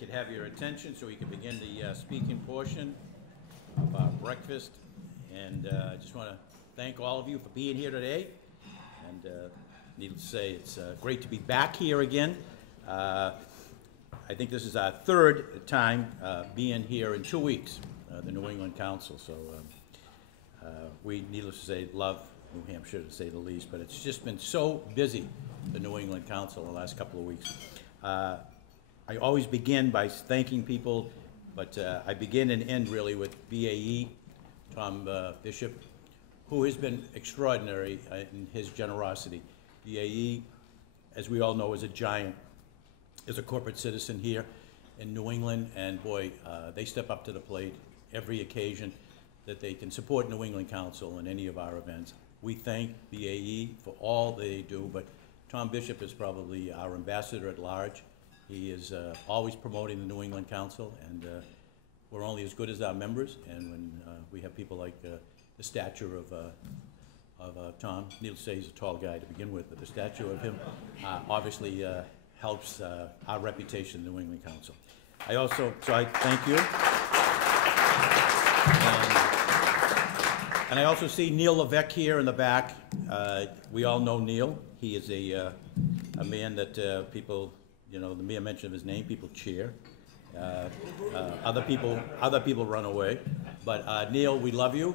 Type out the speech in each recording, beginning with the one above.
could have your attention so we can begin the speaking portion of our breakfast. And I just want to thank all of you for being here today. And needless to say, it's great to be back here again. I think this is our third time being here in 2 weeks, the New England Council. So we, needless to say, love New Hampshire, to say the least. But it's just been so busy, the New England Council, the last couple of weeks. I always begin by thanking people, but I begin and end really with BAE, Tom Bishop, who has been extraordinary in his generosity. BAE, as we all know, is a giant, is a corporate citizen here in New England, and boy, they step up to the plate every occasion that they can support New England Council in any of our events. We thank BAE for all they do, but Tom Bishop is probably our ambassador at large. He is always promoting the New England Council, and we're only as good as our members. And when we have people like the stature of Tom, needless to say, he's a tall guy to begin with, but the stature of him obviously helps our reputation in the New England Council. So I thank you. And I also see Neil Levesque here in the back. We all know Neil. He is a man that people, you know, the mere mention of his name, people cheer. Other people run away. But Neil, we love you.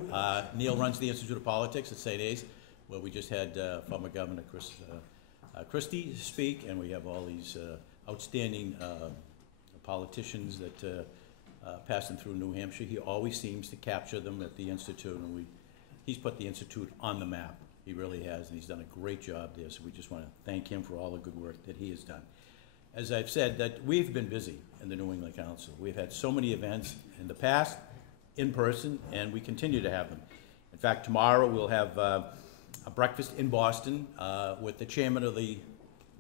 Neil runs the Institute of Politics at St. A's, where we just had former Governor Christie speak, and we have all these outstanding politicians that passing through New Hampshire. He always seems to capture them at the Institute, and he's put the Institute on the map. He really has, and he's done a great job there, so we just want to thank him for all the good work that he has done. As I've said, that we've been busy in the New England Council. We've had so many events in the past, in person, and we continue to have them. In fact, tomorrow we'll have a breakfast in Boston with the chairman of the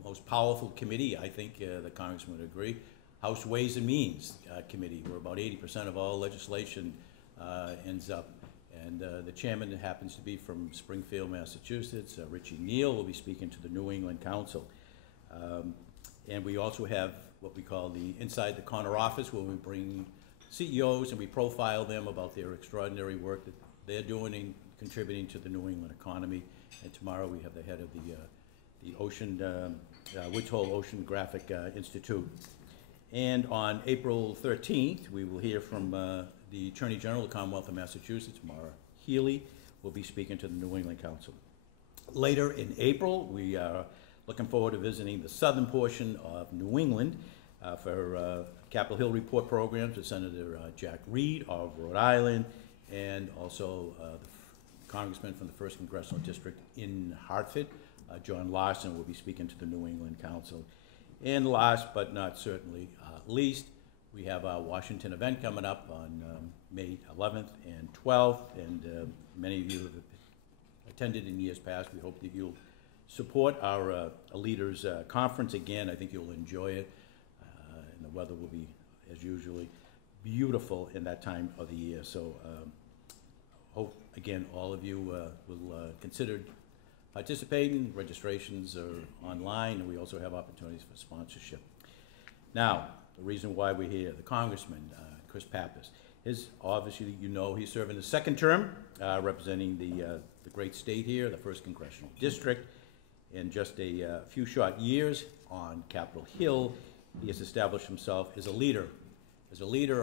most powerful committee, I think the Congressman would agree, House Ways and Means Committee, where about 80% of all legislation ends up. And the chairman happens to be from Springfield, Massachusetts. Richie Neal will be speaking to the New England Council. And we also have what we call the Inside the Corner Office, where we bring CEOs and we profile them about their extraordinary work that they're doing in contributing to the New England economy. And tomorrow we have the head of the Woods Hole Oceanographic Institute. And on April 13th, we will hear from the Attorney General of the Commonwealth of Massachusetts, Maura Healey, will be speaking to the New England Council. Later in April, we are looking forward to visiting the southern portion of New England for Capitol Hill Report programs with Senator Jack Reed of Rhode Island, and also the Congressman from the 1st Congressional District in Hartford, John Larson, will be speaking to the New England Council. And last but not certainly least, we have our Washington event coming up on May 11th and 12th, and many of you have attended in years past. We hope that you'll support our leaders conference. Again, I think you'll enjoy it, and the weather will be, as usually, beautiful in that time of the year. So hope, again, all of you will consider participating. Registrations are online, and we also have opportunities for sponsorship. Now, the reason why we're here, the Congressman, Chris Pappas, obviously, you know, he's serving the second term, representing the great state here, the 1st Congressional District. In just a few short years on Capitol Hill, he has established himself as a leader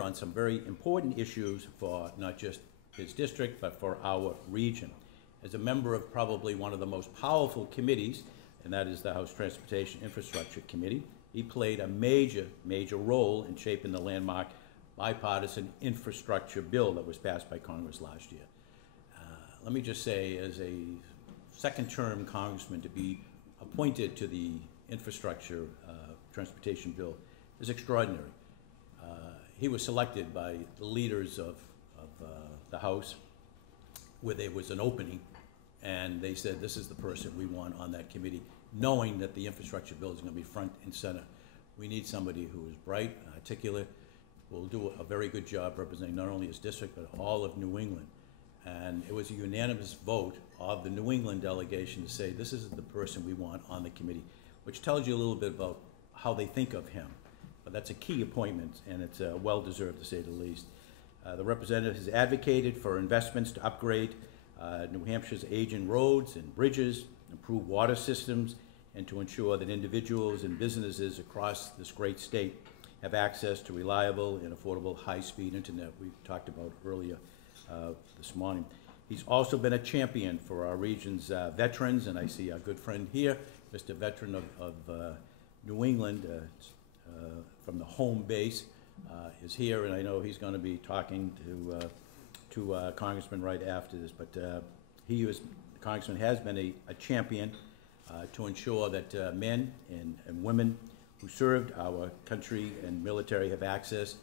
on some very important issues for not just his district, but for our region. As a member of probably one of the most powerful committees, and that is the House Transportation Infrastructure Committee, he played a major role in shaping the landmark bipartisan infrastructure bill that was passed by Congress last year. Let me just say, as a second-term congressman, to be appointed to the infrastructure transportation bill is extraordinary. He was selected by the leaders of the House, where there was an opening, and they said, this is the person we want on that committee, knowing that the infrastructure bill is going to be front and center. We need somebody who is bright, articulate, will do a very good job representing not only his district, but all of New England. And it was a unanimous vote of the New England delegation to say, this is the person we want on the committee, which tells you a little bit about how they think of him. But That's a key appointment, and it's well-deserved, to say the least. The representative has advocated for investments to upgrade New Hampshire's aging roads and bridges, improve water systems, and to ensure that individuals and businesses across this great state have access to reliable and affordable high-speed internet we talked about earlier this morning. He's also been a champion for our region's veterans, and I see our good friend here, Mr. Veteran of New England, from the home base, is here, and I know he's going to be talking to Congressman right after this. But the Congressman has been a champion to ensure that men and women who served our country and military have access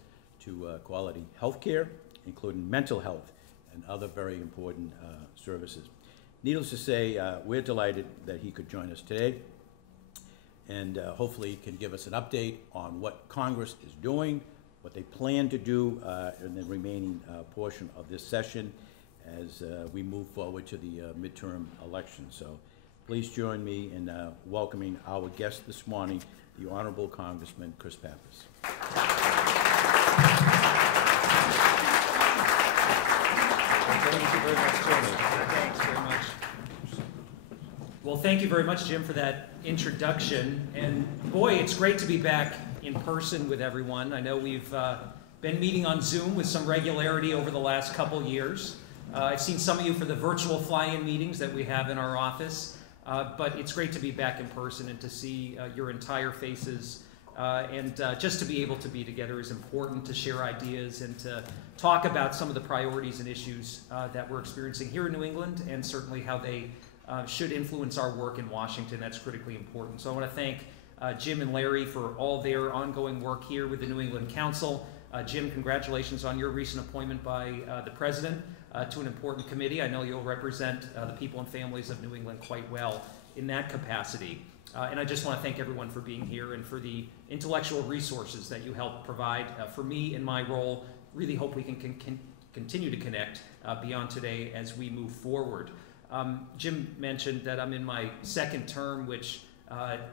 to quality health care, including mental health and other very important services. Needless to say, we're delighted that he could join us today, and hopefully he can give us an update on what Congress is doing, what they plan to do in the remaining portion of this session as we move forward to the midterm election. So please join me in welcoming our guest this morning, the Honorable Congressman Chris Pappas. Thank you very much, Jimmy. Thanks very much. Well, thank you very much, Jim, for that introduction. And boy, it's great to be back in person with everyone. I know we've been meeting on Zoom with some regularity over the last couple years. I've seen some of you for the virtual fly-in meetings that we have in our office. But it's great to be back in person and to see your entire faces. And just to be able to be together is important, to share ideas and to talk about some of the priorities and issues that we're experiencing here in New England, and certainly how they should influence our work in Washington. That's critically important. So I want to thank Jim and Larry for all their ongoing work here with the New England Council. Jim, congratulations on your recent appointment by the President to an important committee. I know you'll represent the people and families of New England quite well in that capacity. And I just want to thank everyone for being here and for the intellectual resources that you help provide for me in my role. Really hope we can continue to connect beyond today as we move forward. Jim mentioned that I'm in my second term, which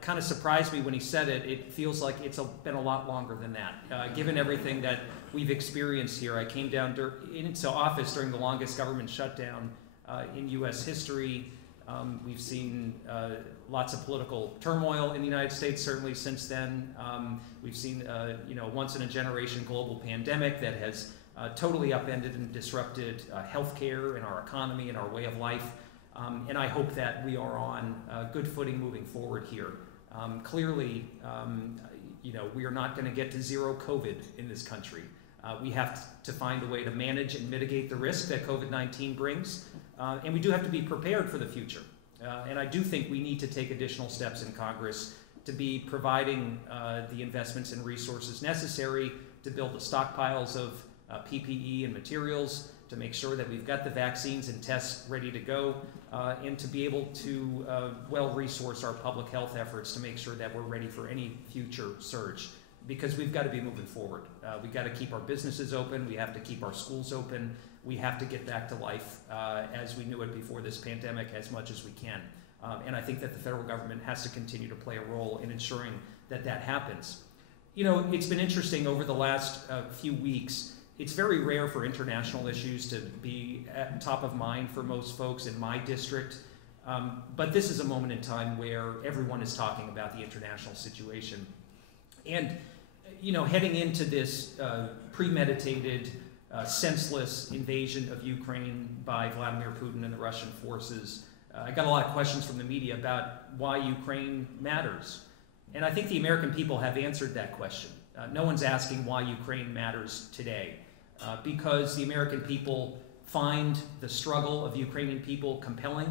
kind of surprised me when he said it. It feels like it's been a lot longer than that. Given everything that we've experienced here, I came down into office during the longest government shutdown in U.S. history. We've seen lots of political turmoil in the United States, certainly since then. We've seen once-in-a-generation global pandemic that has totally upended and disrupted healthcare and our economy and our way of life. And I hope that we are on good footing moving forward here. Clearly, we are not going to get to zero COVID in this country. We have to find a way to manage and mitigate the risk that COVID-19 brings. And we do have to be prepared for the future. And I do think we need to take additional steps in Congress to be providing the investments and resources necessary to build the stockpiles of PPE and materials, to make sure that we've got the vaccines and tests ready to go, and to be able to well-resource our public health efforts to make sure that we're ready for any future surge. Because we've got to be moving forward. We've got to keep our businesses open. We have to keep our schools open. We have to get back to life as we knew it before this pandemic as much as we can. And I think that the federal government has to continue to play a role in ensuring that that happens. You know, it's been interesting over the last few weeks. It's very rare for international issues to be at top of mind for most folks in my district. But this is a moment in time where everyone is talking about the international situation. And heading into this premeditated, senseless invasion of Ukraine by Vladimir Putin and the Russian forces, I got a lot of questions from the media about why Ukraine matters. And I think the American people have answered that question. No one's asking why Ukraine matters today, because the American people find the struggle of the Ukrainian people compelling.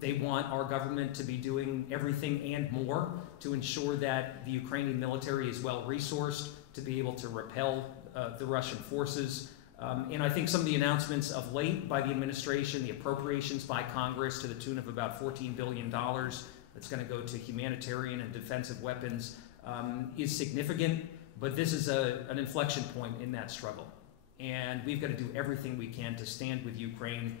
They want our government to be doing everything and more to ensure that the Ukrainian military is well resourced to be able to repel the Russian forces. And I think some of the announcements of late by the administration, the appropriations by Congress to the tune of about $14 billion that's going to go to humanitarian and defensive weapons is significant, but this is an inflection point in that struggle. And we've got to do everything we can to stand with Ukraine.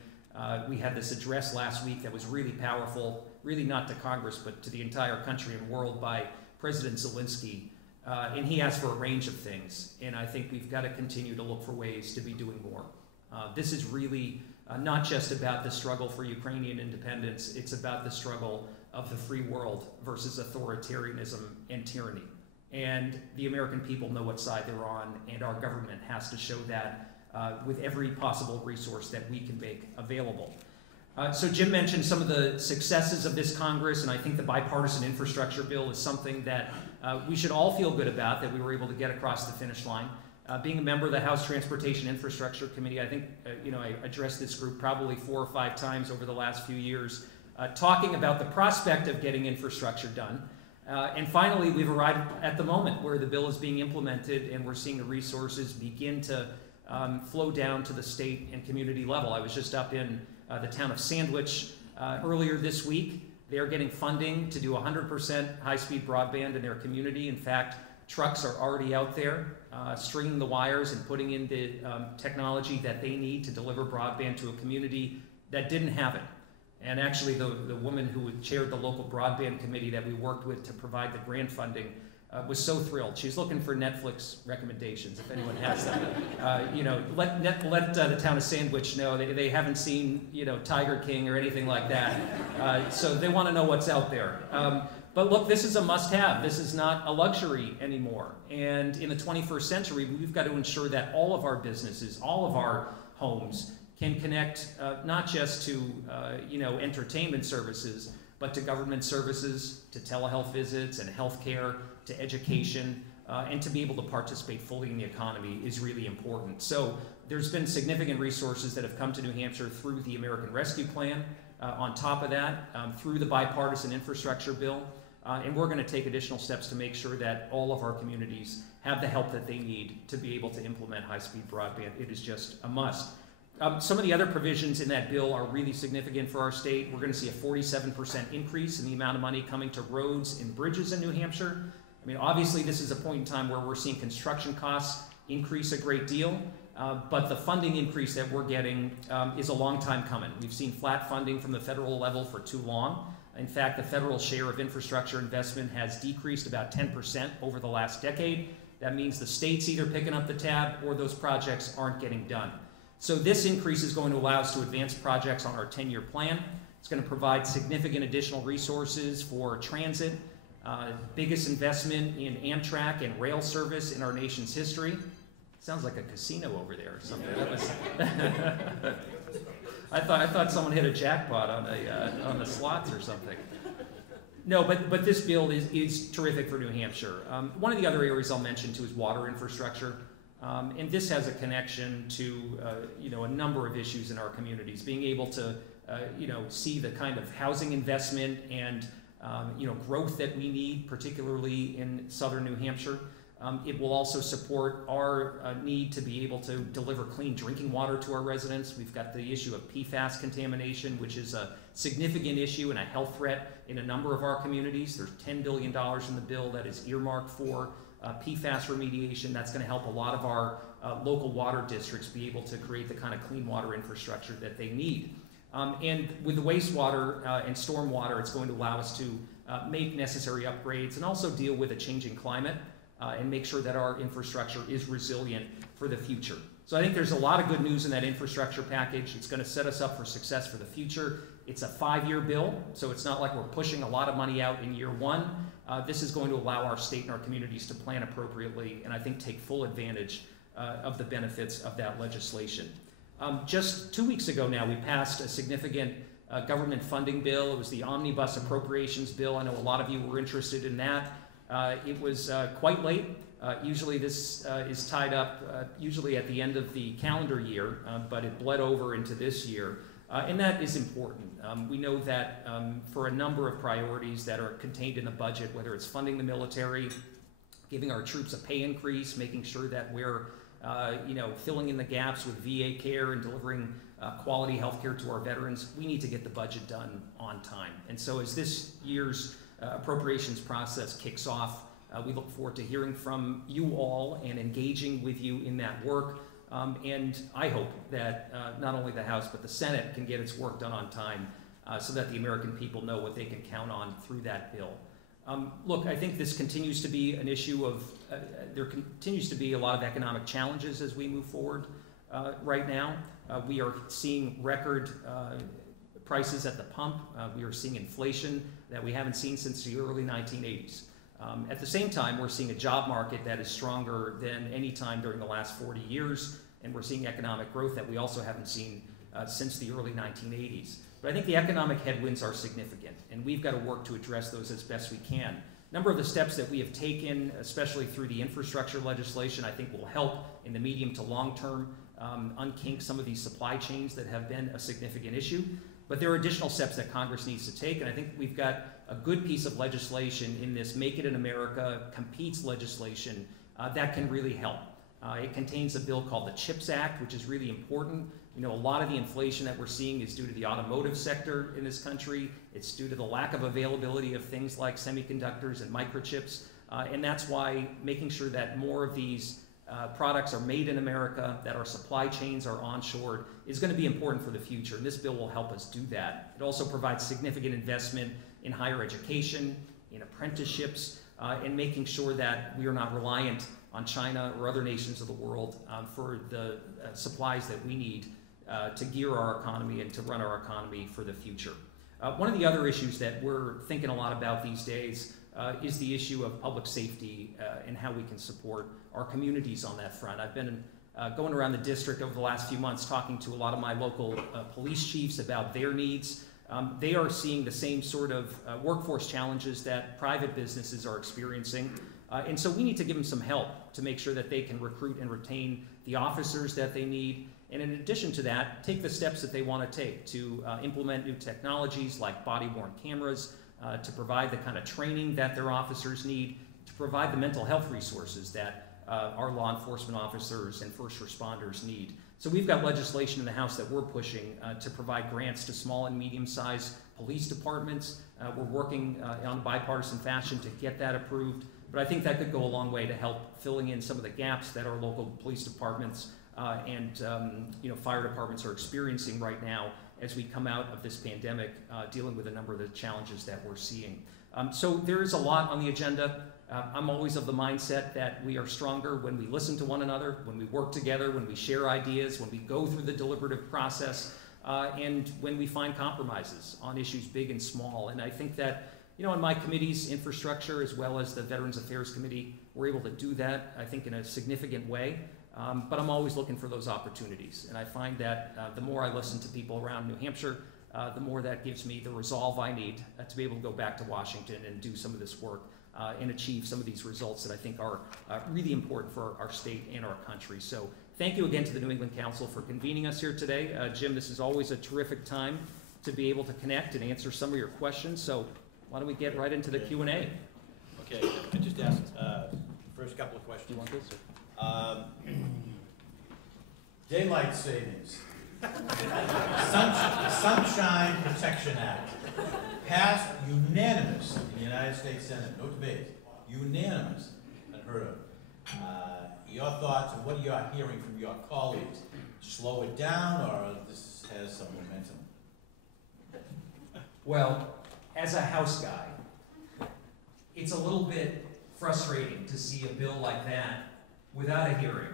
We had this address last week that was really powerful, really not to Congress, but to the entire country and world by President Zelensky, And he asked for a range of things, and I think we've got to continue to look for ways to be doing more. This is really not just about the struggle for Ukrainian independence, it's about the struggle of the free world versus authoritarianism and tyranny. And the American people know what side they're on, and our government has to show that with every possible resource that we can make available. So Jim mentioned some of the successes of this Congress, and I think the bipartisan infrastructure bill is something that we should all feel good about, that we were able to get across the finish line. Being a member of the House Transportation Infrastructure Committee, I think I addressed this group probably 4 or 5 times over the last few years, talking about the prospect of getting infrastructure done. And finally, we've arrived at the moment where the bill is being implemented and we're seeing the resources begin to flow down to the state and community level. I was just up in the town of Sandwich earlier this week. They are getting funding to do 100% high-speed broadband in their community. In fact, trucks are already out there stringing the wires and putting in the technology that they need to deliver broadband to a community that didn't have it. And actually, the woman who chaired the local broadband committee that we worked with to provide the grant funding was so thrilled. She's looking for Netflix recommendations, if anyone has them. Let the town of Sandwich know they haven't seen Tiger King or anything like that. So they want to know what's out there. But look, this is a must-have. This is not a luxury anymore. And in the 21st century, we've got to ensure that all of our businesses, all of our homes can connect not just to entertainment services, but to government services, to telehealth visits and healthcare, to education, and to be able to participate fully in the economy is really important. So there's been significant resources that have come to New Hampshire through the American Rescue Plan. On top of that, through the bipartisan infrastructure bill, and we're going to take additional steps to make sure that all of our communities have the help that they need to be able to implement high-speed broadband. It is just a must. Some of the other provisions in that bill are really significant for our state. We're going to see a 47% increase in the amount of money coming to roads and bridges in New Hampshire. I mean, obviously, this is a point in time where we're seeing construction costs increase a great deal, but the funding increase that we're getting is a long time coming. We've seen flat funding from the federal level for too long. In fact, the federal share of infrastructure investment has decreased about 10% over the last decade. That means the state's either picking up the tab or those projects aren't getting done. So this increase is going to allow us to advance projects on our 10-year plan. It's going to provide significant additional resources for transit, biggest investment in Amtrak and rail service in our nation's history. Sounds like a casino over there or something. That was I thought someone hit a jackpot on the slots or something. No, but this bill is terrific for New Hampshire. One of the other areas I'll mention too is water infrastructure. And this has a connection to a number of issues in our communities. Being able to see the kind of housing investment and growth that we need, particularly in southern New Hampshire. It will also support our need to be able to deliver clean drinking water to our residents. We've got the issue of PFAS contamination, which is a significant issue and a health threat in a number of our communities. There's $10 billion in the bill that is earmarked for PFAS remediation. That's going to help a lot of our local water districts be able to create the kind of clean water infrastructure that they need. And with the wastewater and stormwater, it's going to allow us to make necessary upgrades and also deal with a changing climate and make sure that our infrastructure is resilient for the future. So I think there's a lot of good news in that infrastructure package. It's going to set us up for success for the future. It's a 5-year bill, so it's not like we're pushing a lot of money out in year one. This is going to allow our state and our communities to plan appropriately and I think take full advantage of the benefits of that legislation. Just 2 weeks ago now, we passed a significant government funding bill. It was the Omnibus Appropriations bill. I know a lot of you were interested in that. It was quite late. Usually this is tied up usually at the end of the calendar year, but it bled over into this year. And that is important. We know that for a number of priorities that are contained in the budget, whether it's funding the military, giving our troops a pay increase, making sure that we're filling in the gaps with VA care and delivering quality health care to our veterans, we need to get the budget done on time. And so as this year's appropriations process kicks off, we look forward to hearing from you all and engaging with you in that work. And I hope that not only the House but the Senate can get its work done on time so that the American people know what they can count on through that bill. Look, I think this continues to be an issue of, there continues to be a lot of economic challenges as we move forward right now. We are seeing record prices at the pump. We are seeing inflation that we haven't seen since the early 1980s. At the same time, we're seeing a job market that is stronger than any time during the last 40 years, and we're seeing economic growth that we also haven't seen since the early 1980s. But I think the economic headwinds are significant, and we've got to work to address those as best we can. A number of the steps that we have taken, especially through the infrastructure legislation, I think will help in the medium to long term unkink some of these supply chains that have been a significant issue. But there are additional steps that Congress needs to take, and I think we've got a good piece of legislation in this Make It in America Competes legislation that can really help. It contains a bill called the CHIPS Act, which is really important. You know, a lot of the inflation that we're seeing is due to the automotive sector in this country. It's due to the lack of availability of things like semiconductors and microchips. And that's why making sure that more of these products are made in America, that our supply chains are onshored, is going to be important for the future. And this bill will help us do that. It also provides significant investment in higher education, in apprenticeships, and making sure that we are not reliant on China or other nations of the world for the supplies that we need to gear our economy and to run our economy for the future. One of the other issues that we're thinking a lot about these days is the issue of public safety and how we can support our communities on that front. I've been going around the district over the last few months talking to a lot of my local police chiefs about their needs. They are seeing the same sort of workforce challenges that private businesses are experiencing. And so we need to give them some help to make sure that they can recruit and retain the officers that they need. And in addition to that, take the steps that they want to take to implement new technologies like body-worn cameras, to provide the kind of training that their officers need, to provide the mental health resources that our law enforcement officers and first responders need. So we've got legislation in the House that we're pushing to provide grants to small and medium-sized police departments. We're working on a bipartisan fashion to get that approved. But I think that could go a long way to help filling in some of the gaps that our local police departments and fire departments are experiencing right now as we come out of this pandemic, dealing with a number of the challenges that we're seeing. So there is a lot on the agenda. I'm always of the mindset that we are stronger when we listen to one another, when we work together, when we share ideas, when we go through the deliberative process, and when we find compromises on issues big and small. And I think that, you know, in my committees, infrastructure as well as the Veterans Affairs Committee, we're able to do that, I think, in a significant way. But I'm always looking for those opportunities. And I find that the more I listen to people around New Hampshire, the more that gives me the resolve I need to be able to go back to Washington and do some of this work and achieve some of these results that I think are really important for our state and our country. So thank you again to the New England Council for convening us here today. Jim, this is always a terrific time to be able to connect and answer some of your questions. So why don't we get right into the Q&A? Okay, I just asked first couple of questions. Do you want this? Daylight savings. Sunshine Protection Act. Passed unanimous in the United States Senate. No debate. Unanimous. Unheard of. Your thoughts and what are you hearing from your colleagues? Slow it down, or this has some momentum? Well, as a House guy, it's a little bit frustrating to see a bill like that without a hearing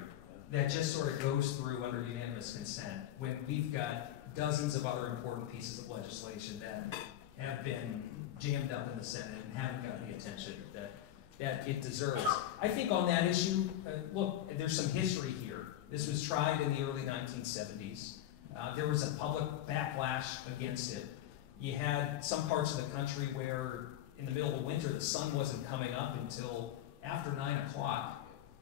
that just sort of goes through under unanimous consent when we've got dozens of other important pieces of legislation that have been jammed up in the Senate and haven't gotten the attention that it deserves. I think on that issue, look, there's some history here. This was tried in the early 1970s. There was a public backlash against it. You had some parts of the country where in the middle of the winter the sun wasn't coming up until after 9 o'clock.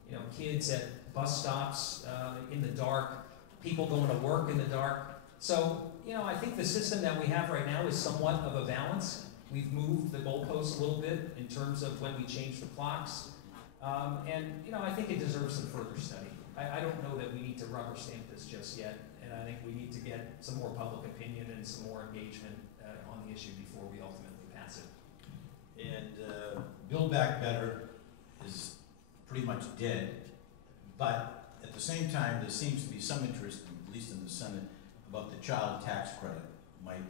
You know, kids at bus stops in the dark, people going to work in the dark. So, you know, I think the system that we have right now is somewhat of a balance. We've moved the goalposts a little bit in terms of when we change the clocks. And, you know, I think it deserves some further study. I don't know that we need to rubber stamp this just yet. And I think we need to get some more public opinion and some more engagement on the issue before we ultimately pass it. And Build Back Better is pretty much dead, but at the same time, there seems to be some interest, at least in the Senate, about the child tax credit might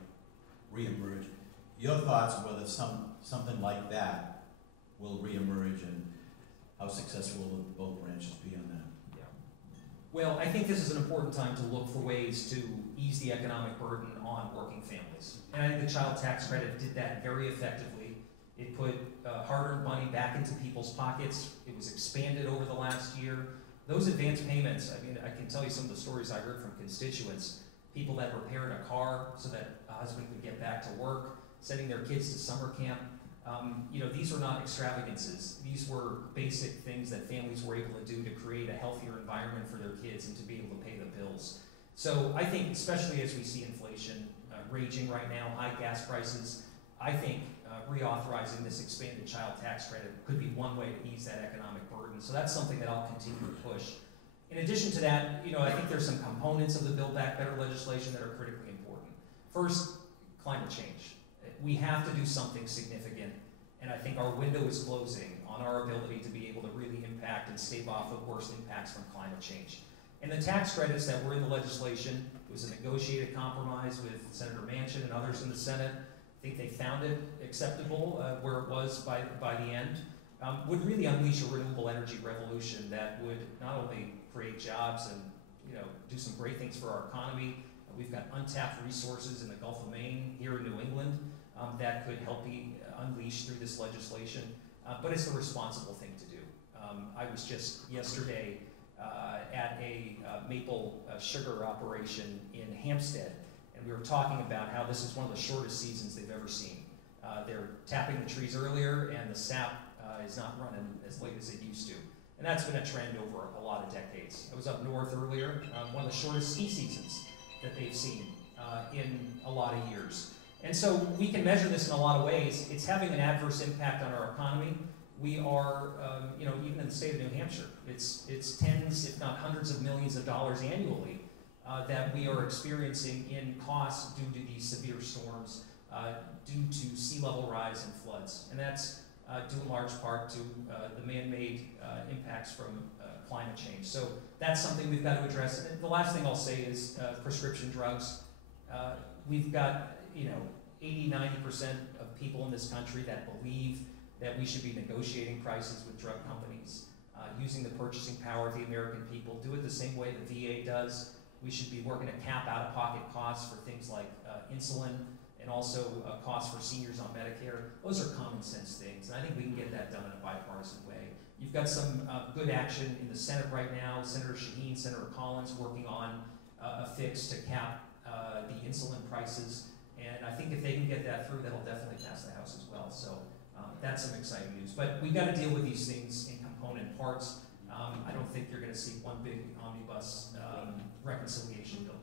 reemerge. Your thoughts on whether something like that will reemerge, and how successful will both branches be on that? Yeah. Well, I think this is an important time to look for ways to ease the economic burden on working families. And I think the child tax credit did that very effectively. It put hard-earned money back into people's pockets. It was expanded over the last year. Those advance payments, I mean, I can tell you some of the stories I heard from constituents, people that repaired a car so that a husband could get back to work, sending their kids to summer camp. You know, these were not extravagances. These were basic things that families were able to do to create a healthier environment for their kids and to be able to pay the bills. So I think, especially as we see inflation raging right now, high gas prices, I think reauthorizing this expanded child tax credit could be one way to ease that economic burden. So that's something that I'll continue to push. In addition to that, you know, I think there's some components of the Build Back Better legislation that are critically important. First, climate change. We have to do something significant, and I think our window is closing on our ability to be able to really impact and stave off the worst impacts from climate change. And the tax credits that were in the legislation, it was a negotiated compromise with Senator Manchin and others in the Senate. I think they found it acceptable where it was by the end, would really unleash a renewable energy revolution that would not only create jobs and, you know, do some great things for our economy. We've got untapped resources in the Gulf of Maine here in New England that could help be unleashed through this legislation, but it's the responsible thing to do. I was just yesterday at a maple sugar operation in Hampstead, and we were talking about how this is one of the shortest seasons they've ever seen. They're tapping the trees earlier, and the sap is not running as late as it used to. And that's been a trend over a lot of decades. I was up north earlier, one of the shortest ski seasons that they've seen in a lot of years. And so we can measure this in a lot of ways. It's having an adverse impact on our economy. We are, you know, even in the state of New Hampshire, it's tens, if not hundreds of millions of dollars annually that we are experiencing in costs due to these severe storms, due to sea level rise and floods. And that's due in large part to the man-made impacts from climate change. So that's something we've got to address. And the last thing I'll say is prescription drugs. We've got, you know, 80–90% of people in this country that believe that we should be negotiating prices with drug companies, using the purchasing power of the American people. Do it the same way the VA does. We should be working to cap out-of-pocket costs for things like insulin, and also costs for seniors on Medicare. Those are common sense things, and I think we can get that done in a bipartisan way. You've got some good action in the Senate right now. Senator Shaheen, Senator Collins working on a fix to cap the insulin prices, and I think if they can get that through, that'll definitely pass the House as well. So that's some exciting news. But we've got to deal with these things in component parts. I don't think you're going to see one big omnibus reconciliation bill.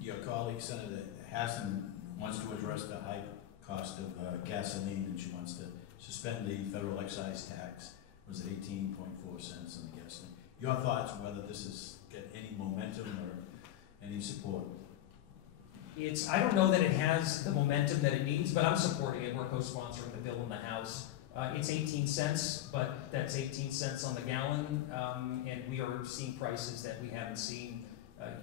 Your colleague, Senator Hassan, wants to address the high cost of gasoline, and she wants to suspend the federal excise tax. Was it 18.4 cents on the gasoline? Your thoughts on whether this is get any momentum or any support? I don't know that it has the momentum that it needs, but I'm supporting it. We're co-sponsoring the bill in the House. It's 18 cents, but that's 18 cents on the gallon, and we are seeing prices that we haven't seen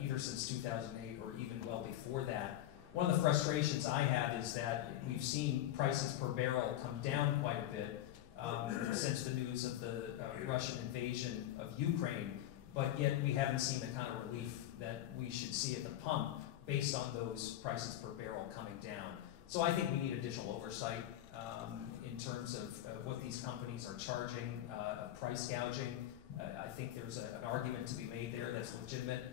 either since 2008 or even well before that. One of the frustrations I have is that we've seen prices per barrel come down quite a bit since the news of the Russian invasion of Ukraine, but yet we haven't seen the kind of relief that we should see at the pump based on those prices per barrel coming down. So I think we need additional oversight in terms of what these companies are charging, price gouging. I think there's an argument to be made there that's legitimate.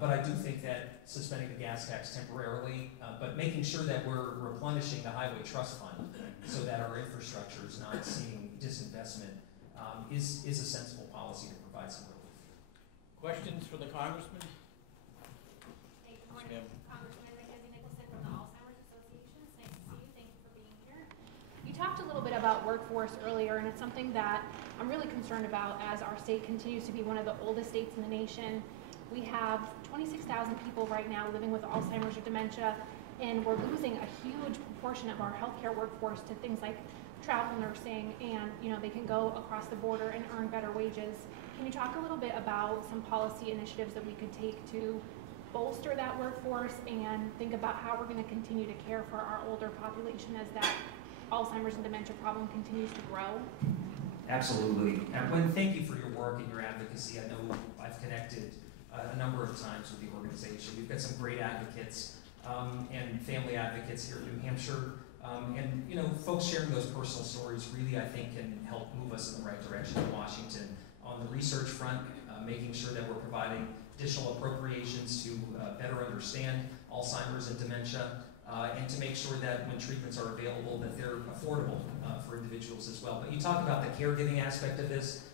But I do think that suspending the gas tax temporarily, but making sure that we're replenishing the Highway Trust Fund so that our infrastructure is not seeing disinvestment is a sensible policy to provide some relief. Questions for the Congressman? Hey, good morning, Congressman Nicholson from the Alzheimer's Association. It's nice to see you. Thank you for being here. You talked a little bit about workforce earlier, and it's something that I'm really concerned about as our state continues to be one of the oldest states in the nation. We have 26,000 people right now living with Alzheimer's or dementia, and we're losing a huge proportion of our healthcare workforce to things like travel nursing, and they can go across the border and earn better wages. Can you talk a little bit about some policy initiatives that we could take to bolster that workforce and think about how we're going to continue to care for our older population as that Alzheimer's and dementia problem continues to grow? Absolutely. And Gwen, thank you for your work and your advocacy. I know I've connected a number of times with the organization. We've got some great advocates and family advocates here in New Hampshire. And you know, folks sharing those personal stories really, I think, can help move us in the right direction in Washington. On the research front, making sure that we're providing additional appropriations to better understand Alzheimer's and dementia, and to make sure that when treatments are available, that they're affordable for individuals as well. But you talk about the caregiving aspect of this.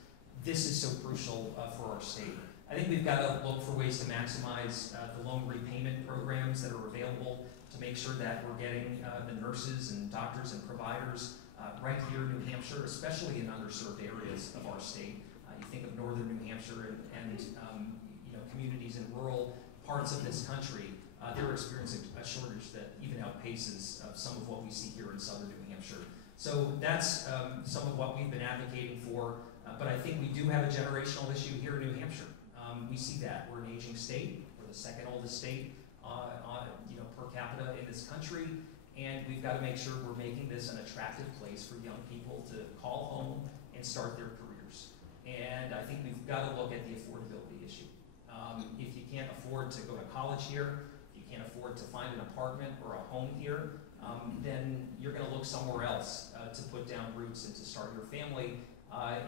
This is so crucial for our state. I think we've got to look for ways to maximize the loan repayment programs that are available to make sure that we're getting the nurses and doctors and providers right here in New Hampshire, especially in underserved areas of our state. You think of northern New Hampshire and you know, communities in rural parts of this country. They're experiencing a shortage that even outpaces some of what we see here in southern New Hampshire. So that's some of what we've been advocating for, but I think we do have a generational issue here in New Hampshire. We see that. We're an aging state. We're the second oldest state you know, per capita in this country, and we've got to make sure we're making this an attractive place for young people to call home and start their careers. And I think we've got to look at the affordability issue. If you can't afford to go to college here, if you can't afford to find an apartment or a home here, then you're going to look somewhere else to put down roots and to start your family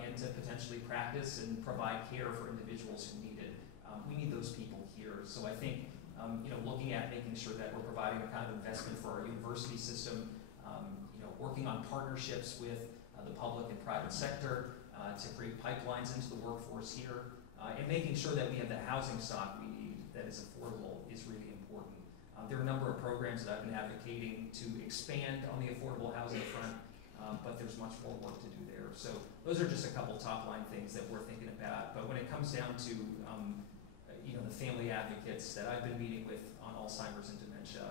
and to potentially practice and provide care for individuals who need it. We need those people here. So I think you know, looking at making sure that we're providing a kind of investment for our university system, you know, working on partnerships with the public and private sector to create pipelines into the workforce here, and making sure that we have the housing stock we need that is affordable is really important. There are a number of programs that I've been advocating to expand on the affordable housing front, but there's much more work to do there. So those are just a couple top line things that we're thinking about. But when it comes down to you know, the family advocates that I've been meeting with on Alzheimer's and dementia,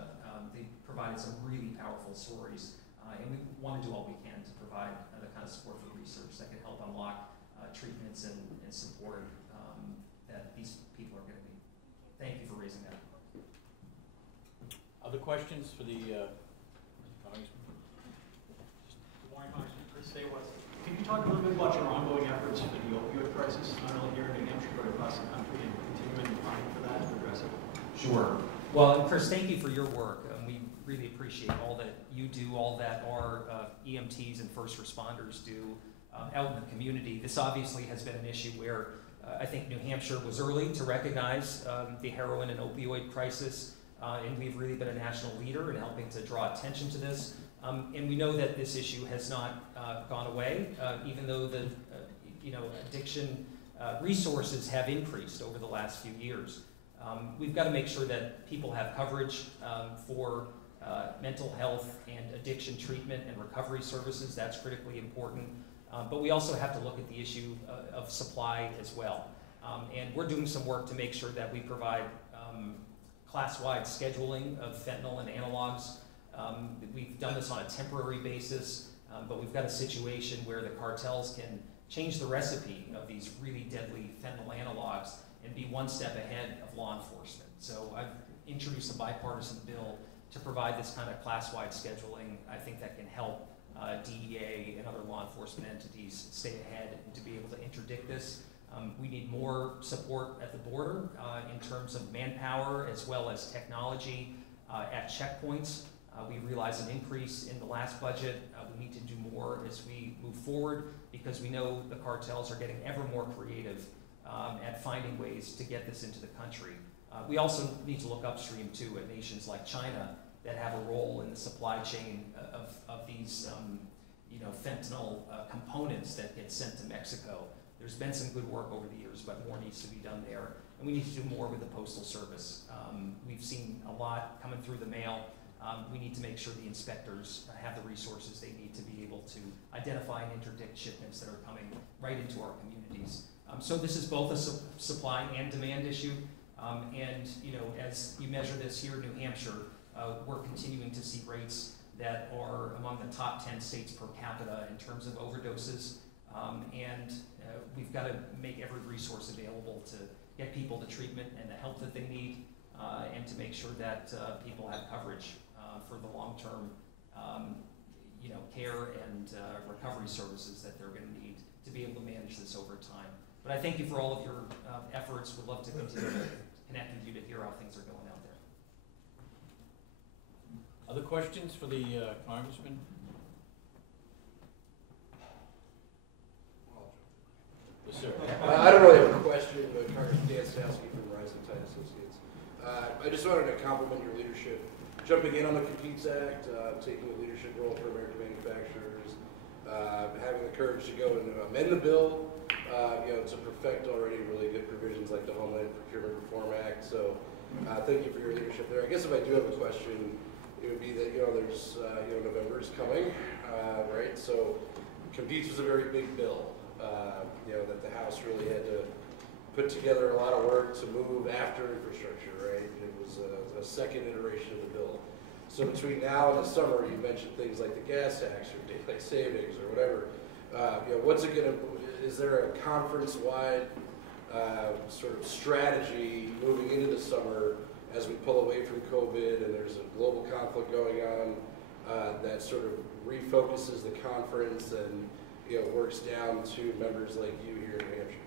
they provided some really powerful stories, and we want to do all we can to provide the kind of support for research that can help unlock treatments and support that these people are going to need. Thank you for raising that. Other questions for the Congressman? Good morning, Congressman. Chris Saywas. Can you talk a little bit about your ongoing efforts for the opioid crisis, not only here in New Hampshire, but across the country, and continuing to fight for that and address it? Sure. Well, and Chris, thank you for your work. We really appreciate all that you do, all that our EMTs and first responders do out in the community. This obviously has been an issue where I think New Hampshire was early to recognize the heroin and opioid crisis, and we've really been a national leader in helping to draw attention to this. And we know that this issue has not gone away, even though the you know, addiction resources have increased over the last few years. We've got to make sure that people have coverage for mental health and addiction treatment and recovery services. That's critically important. But we also have to look at the issue of supply as well. And we're doing some work to make sure that we provide class-wide scheduling of fentanyl and analogs. We've done this on a temporary basis, but we've got a situation where the cartels can change the recipe of these really deadly fentanyl analogs and be one step ahead of law enforcement. So I've introduced a bipartisan bill to provide this kind of class-wide scheduling. I think that can help DEA and other law enforcement entities stay ahead and to be able to interdict this. We need more support at the border in terms of manpower as well as technology at checkpoints. We realize an increase in the last budget. We need to do more as we move forward because we know the cartels are getting ever more creative at finding ways to get this into the country. We also need to look upstream too at nations like China that have a role in the supply chain of these you know, fentanyl components that get sent to Mexico. There's been some good work over the years, but more needs to be done there. And we need to do more with the Postal Service. We've seen a lot coming through the mail. We need to make sure the inspectors have the resources they need to be able to identify and interdict shipments that are coming right into our communities. So this is both a supply and demand issue. And you know, as you measure this here in New Hampshire, we're continuing to see rates that are among the top 10 states per capita in terms of overdoses. And we've got to make every resource available to get people the treatment and the help that they need, and to make sure that people have coverage for the long-term care and recovery services that they're going to need to be able to manage this over time. But I thank you for all of your efforts. Would love to continue to connect with you to hear how things are going out there. Other questions for the Congressman? Yes, sir. I don't really have a question, but Congressman Dan Stowski from Rising Tide Associates. I just wanted to compliment your leadership, jumping in on the Competes Act, taking a leadership role for American manufacturers, having the courage to go and amend the bill, to perfect already really good provisions like the Homeland Procurement Reform Act. So thank you for your leadership there. I guess if I do have a question, it would be that, there's, November is coming, right? So Competes was a very big bill, that the House really had to put together a lot of work to move after infrastructure, right? It was a second iteration of the bill. So between now and the summer, you mentioned things like the gas tax or daylight savings or whatever. What's it going to, is there a conference-wide sort of strategy moving into the summer as we pull away from COVID and there's a global conflict going on that sort of refocuses the conference and works down to members like you here in New Hampshire?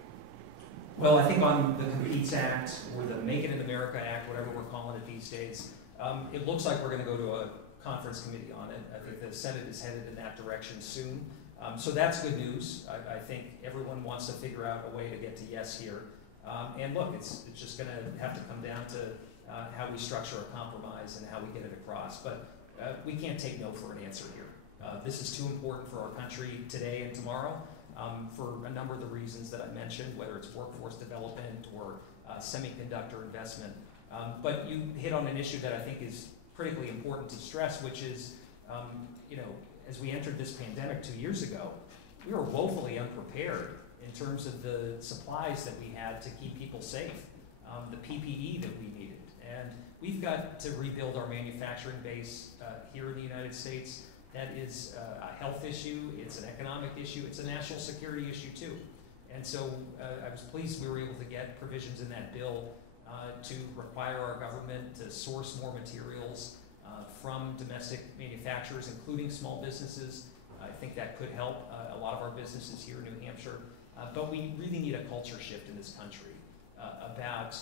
Well, I think on the Competes Act or the Make It in America Act, whatever we're calling it these days, it looks like we're going to go to a conference committee on it. I think the Senate is headed in that direction soon. So that's good news. I think everyone wants to figure out a way to get to yes here. And look, it's just going to have to come down to how we structure a compromise and how we get it across. But we can't take no for an answer here. This is too important for our country today and tomorrow for a number of the reasons that I mentioned, whether it's workforce development or semiconductor investment. But you hit on an issue that I think is critically important to stress, which is, as we entered this pandemic 2 years ago, we were woefully unprepared in terms of the supplies that we had to keep people safe, the PPE that we needed. And we've got to rebuild our manufacturing base here in the United States. That is a health issue, it's an economic issue, it's a national security issue too. And so I was pleased we were able to get provisions in that bill to require our government to source more materials from domestic manufacturers, including small businesses. I think that could help a lot of our businesses here in New Hampshire. But we really need a culture shift in this country about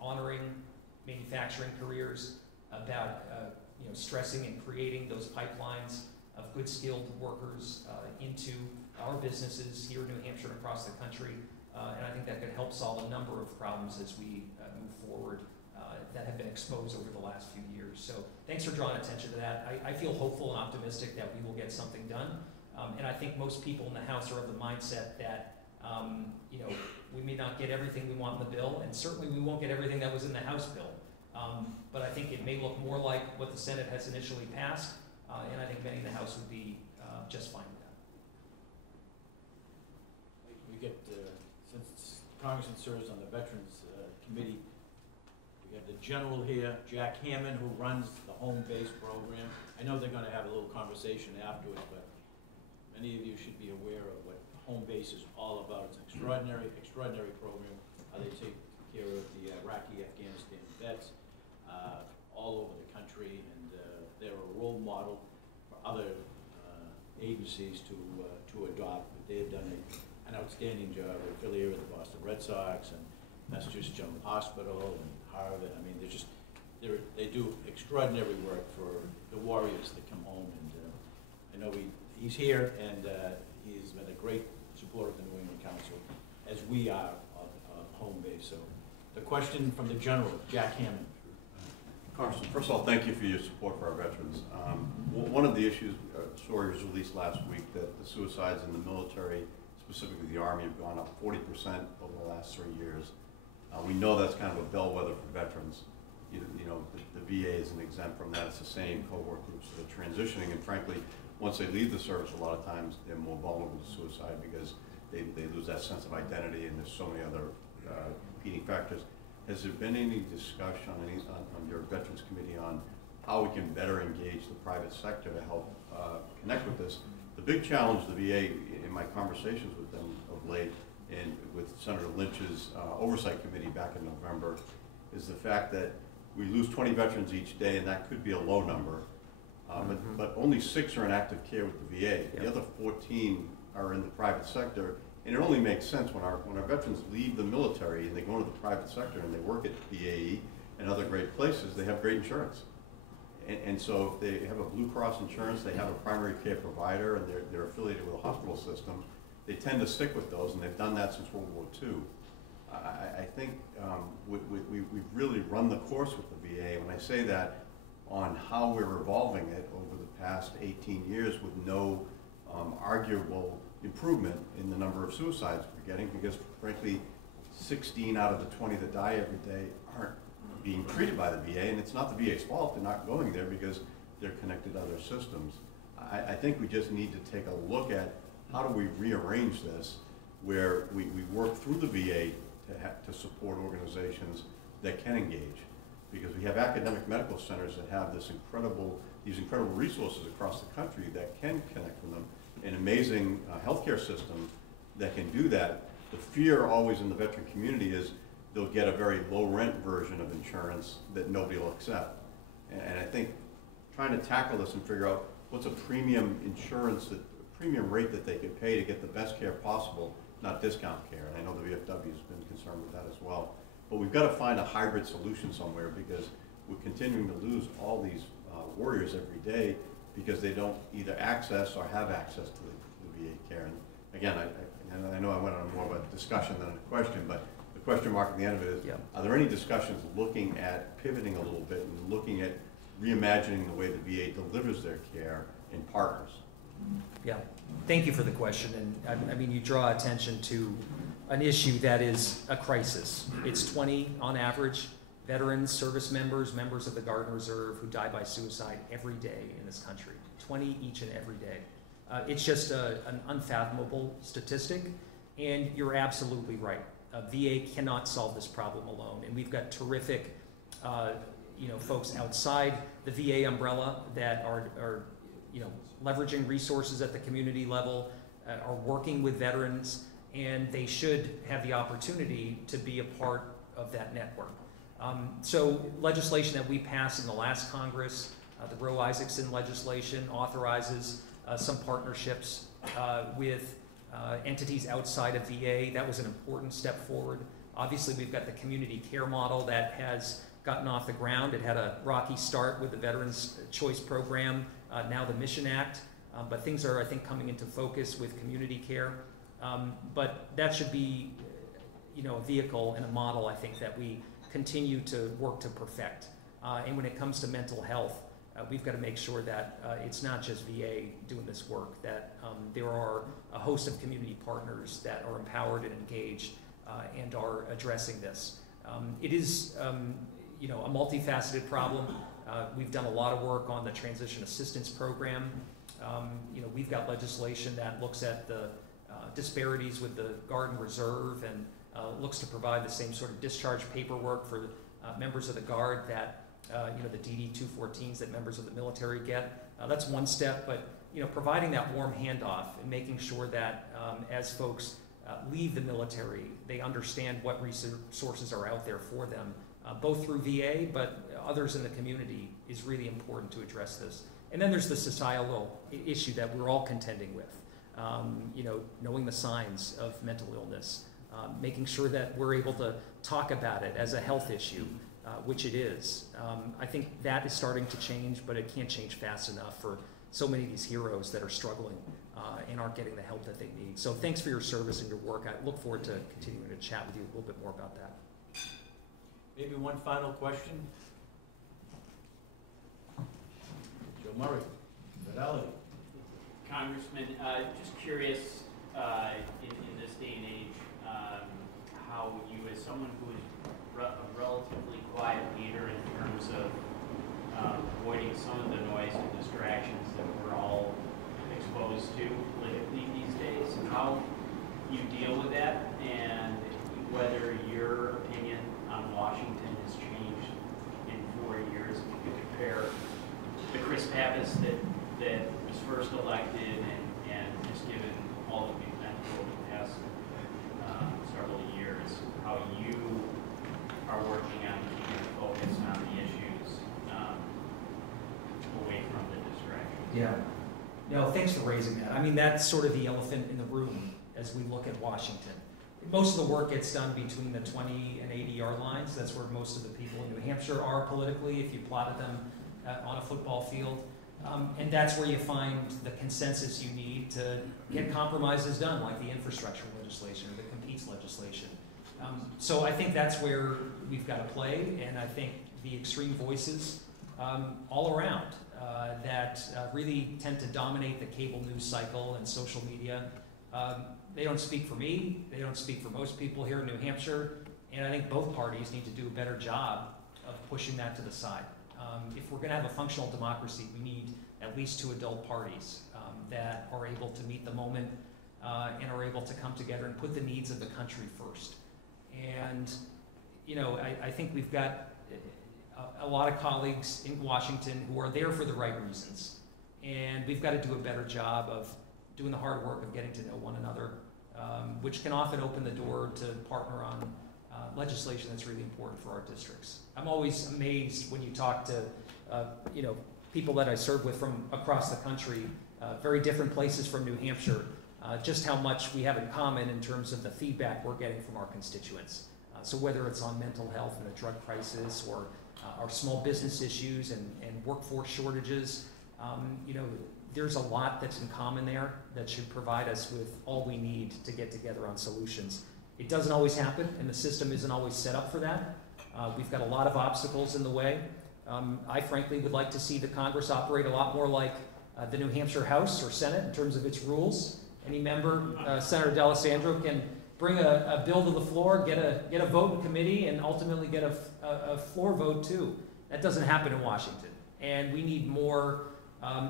honoring manufacturing careers, about stressing and creating those pipelines of good skilled workers into our businesses here in New Hampshire and across the country. And I think that could help solve a number of problems as we move forward that have been exposed over the last few years. So thanks for drawing attention to that. I feel hopeful and optimistic that we will get something done. And I think most people in the House are of the mindset that we may not get everything we want in the bill, and certainly we won't get everything that was in the House bill. But I think it may look more like what the Senate has initially passed, and I think many in the House would be just fine with that. We get, since Congressman serves on the Veterans Committee, we have the General here, Jack Hammond, who runs the home base program. I know they're going to have a little conversation afterwards, but many of you should be aware of what home base is all about. It's an extraordinary program. They take care of the Iraqi, Afghanistan vets all over the country, and they're a role model for other agencies to adopt. They have done an outstanding job. They're affiliated with the Boston Red Sox and Massachusetts General Hospital and Harvard. I mean, they do extraordinary work for the warriors that come home. And I know he's here, and he's been a great supporter of the New England Council, as we are of home base. So the question from the General, Jack Hammond. Congressman, first of all, thank you for your support for our veterans. One of the issues, a story was released last week that the suicides in the military, specifically the Army, have gone up 40% over the last 3 years. We know that's kind of a bellwether for veterans. The VA isn't exempt from that. It's the same cohort groups that are transitioning, and frankly, once they leave the service, a lot of times they're more vulnerable to suicide because they lose that sense of identity, and there's so many other competing factors. Has there been any discussion on your Veterans Committee on how we can better engage the private sector to help connect with this? The big challenge the VA, in my conversations with them of late, and with Senator Lynch's Oversight Committee back in November, is the fact that we lose 20 veterans each day, and that could be a low number. But only 6 are in active care with the VA. The Yep. other 14 are in the private sector. And it only makes sense when our veterans leave the military and they go into the private sector and they work at BAE and other great places, they have great insurance. And so if they have a Blue Cross insurance, they have a primary care provider, and they're affiliated with a hospital system, they tend to stick with those, and they've done that since World War II. I think we've really run the course with the VA. When I say that, on how we're evolving it over the past 18 years with no arguable improvement in the number of suicides we're getting, because frankly, 16 out of the 20 that die every day aren't being treated by the VA, and it's not the VA's fault. They're not going there because they're connected to other systems. I think we just need to take a look at how do we rearrange this where we work through the VA to support organizations that can engage, because we have academic medical centers that have these incredible resources across the country that can connect with them, an amazing healthcare system that can do that. The fear always in the veteran community is they'll get a very low rent version of insurance that nobody will accept. And I think trying to tackle this and figure out what's a premium insurance, premium rate that they can pay to get the best care possible, not discount care. And I know the VFW has been concerned with that as well. But we've got to find a hybrid solution somewhere, because we're continuing to lose all these warriors every day because they don't either access or have access to the VA care. And again, I know I went on more of a discussion than a question, but the question mark at the end of it is, are there any discussions looking at pivoting a little bit and looking at reimagining the way the VA delivers their care in partners? Yeah, thank you for the question. And I mean, you draw attention to an issue that is a crisis. It's 20 on average veterans, service members, members of the Guard and Reserve who die by suicide every day in this country. 20 each and every day. It's just an unfathomable statistic, and you're absolutely right. VA cannot solve this problem alone, and we've got terrific folks outside the VA umbrella that are leveraging resources at the community level, are working with veterans, and they should have the opportunity to be a part of that network. So legislation that we passed in the last Congress, the Roe Isaacson legislation, authorizes some partnerships with entities outside of VA. That was an important step forward. Obviously, we've got the community care model that has gotten off the ground. It had a rocky start with the Veterans Choice Program, now the Mission Act, but things are, I think, coming into focus with community care. But that should be, a vehicle and a model, I think, that we continue to work to perfect. And when it comes to mental health, we've got to make sure that it's not just VA doing this work, that there are a host of community partners that are empowered and engaged and are addressing this. It is a multifaceted problem. We've done a lot of work on the Transition Assistance Program. We've got legislation that looks at the disparities with the Guard and Reserve and looks to provide the same sort of discharge paperwork for members of the Guard that the DD-214s that members of the military get. That's one step, but providing that warm handoff and making sure that as folks leave the military, they understand what resources are out there for them, both through VA, but others in the community, is really important to address this. And then there's the societal issue that we're all contending with. Knowing the signs of mental illness, making sure that we're able to talk about it as a health issue, which it is. I think that is starting to change, but it can't change fast enough for so many of these heroes that are struggling and aren't getting the help that they need. So thanks for your service and your work. I look forward to continuing to chat with you a little bit more about that. Maybe one final question? Joe Murray, Fidelity. Congressman, just curious, in this day and age, how you, as someone who is a relatively quiet leader in terms of avoiding some of the noise and distractions that we're all exposed to politically these days, how you deal with that, and whether your opinion on Washington has changed in 4 years. If you could compare the Chris Pappas that was first elected and just given all that we've been through over the past several years, how you are working on keeping the focus on the issues away from the distractions. Yeah. No, thanks for raising that. I mean, that's sort of the elephant in the room as we look at Washington. Most of the work gets done between the 20 and 80-yard lines. That's where most of the people in New Hampshire are politically, if you plotted them on a football field. And that's where you find the consensus you need to get compromises done, like the infrastructure legislation or the competes legislation. So I think that's where we've got to play, and I think the extreme voices all around that really tend to dominate the cable news cycle and social media. They don't speak for me, they don't speak for most people here in New Hampshire, and I think both parties need to do a better job of pushing that to the side. If we're going to have a functional democracy, we need at least 2 adult parties that are able to meet the moment and are able to come together and put the needs of the country first. And, you know, I think we've got a lot of colleagues in Washington who are there for the right reasons. And we've got to do a better job of doing the hard work of getting to know one another, which can often open the door to partner on legislation that's really important for our districts. I'm always amazed when you talk to, you know, people that I serve with from across the country, very different places from New Hampshire, just how much we have in common in terms of the feedback we're getting from our constituents. So whether it's on mental health and the drug crisis, or our small business issues and workforce shortages, you know, there's a lot that's in common there that should provide us with all we need to get together on solutions. It doesn't always happen, and the system isn't always set up for that. We've got a lot of obstacles in the way. I frankly would like to see the Congress operate a lot more like the New Hampshire House or Senate in terms of its rules. Any member, Senator D'Alessandro, can bring a bill to the floor, get a vote in committee, and ultimately get a floor vote too. That doesn't happen in Washington, and we need more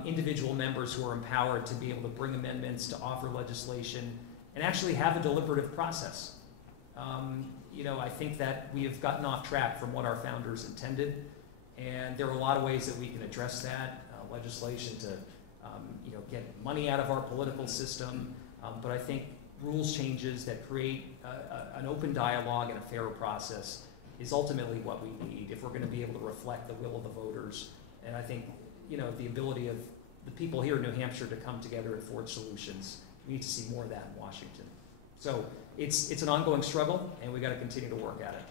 individual members who are empowered to be able to bring amendments, to offer legislation, and actually have a deliberative process. You know, I think that we have gotten off track from what our founders intended, and there are a lot of ways that we can address that. Legislation to, you know, get money out of our political system, but I think rules changes that create an open dialogue and a fairer process is ultimately what we need if we're going to be able to reflect the will of the voters. And I think, you know, the ability of the people here in New Hampshire to come together and forge solutions. We need to see more of that in Washington. So it's an ongoing struggle, and we got to continue to work at it.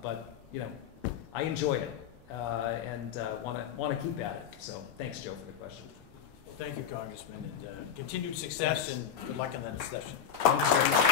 But you know, I enjoy it and want to keep at it. So thanks, Joe, for the question. Well, thank you, Congressman, and continued success and good luck in that session. Thank you very much.